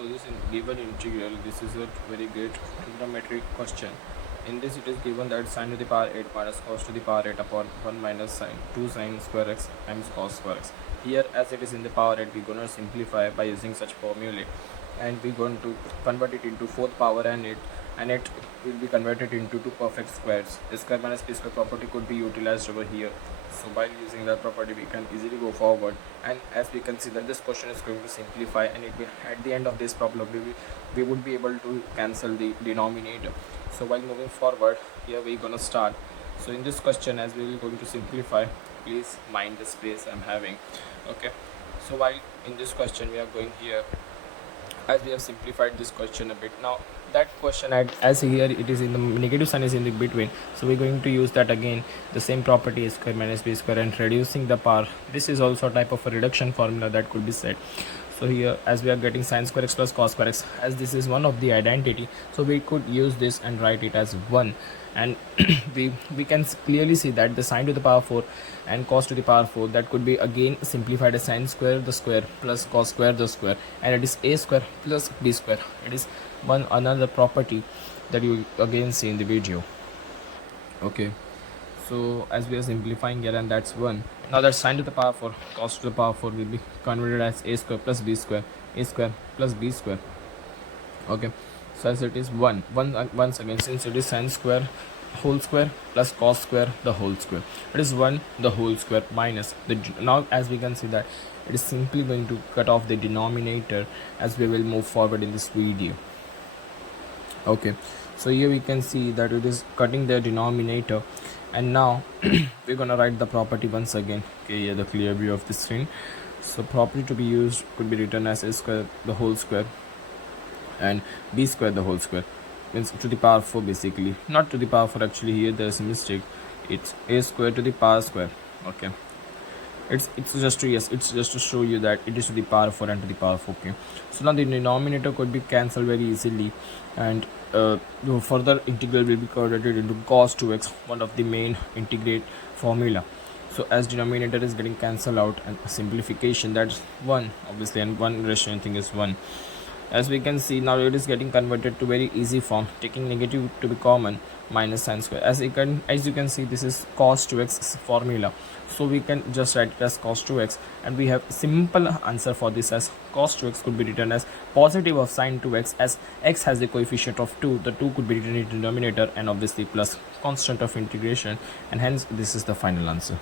So this given integral, this is a very great trigonometric question. In this it is given that sin to the power 8 minus cos to the power 8 upon 1 minus sin 2 sin square x times cos square x. Here as it is in the power 8, we're going to simplify by using such formulae, and we're going to convert it into fourth power, and it will be converted into two perfect squares. A square minus b square property could be utilized over here. So by using that property we can easily go forward, and as we can see that this question is going to simplify, and it will, at the end of this problem we would be able to cancel the denominator. So while moving forward, here we're gonna start. So in this question, as we are going to simplify, please mind the space I'm having. Okay, so while in this question we are going here, as we have simplified this question a bit. Now that question, as here it is in the negative sign is in the between, so we're going to use that again, the same property, a square minus b square, and reducing the power. This is also a type of a reduction formula that could be said. So here as we are getting sin square x plus cos square x, as this is one of the identity, so we could use this and write it as 1. And we can clearly see that the sin to the power 4 and cos to the power 4, that could be again simplified as sin square the square plus cos square the square, and it is a square plus b square. It is one another property that you again see in the video. Okay, so as we are simplifying here, and that's 1. Now that sin to the power 4 cos to the power 4 will be converted as a square plus b square, a square plus b square. Okay, so as it is 1 once again, since it is sin square whole square plus cos square the whole square, it is 1 the whole square minus the, now as we can see that it is simply going to cut off the denominator as we will move forward in this video. Okay, so here we can see that it is cutting the denominator, and now we're gonna write the property once again. Okay, here the clear view of the screen. So property to be used could be written as a square the whole square and b square the whole square, means to the power 4 basically, not to the power 4. Actually here there is a mistake, it's a square to the power square. Okay, it's just to, yes, it's just to show you that it is to the power 4 and to the power 4. Okay, so now the denominator could be cancelled very easily, and the further integral will be converted into cos 2x, one of the main integrate formula. So as denominator is getting cancelled out, and simplification, that's 1 obviously, and 1 ratio thing is 1. As we can see now it is getting converted to very easy form, taking negative to be common, minus sin square. As you can see, this is cos 2x formula, so we can just write it as cos 2x, and we have simple answer for this, as cos 2x could be written as positive of sin 2x, as x has the coefficient of 2, the 2 could be written in denominator, and obviously plus constant of integration, and hence this is the final answer.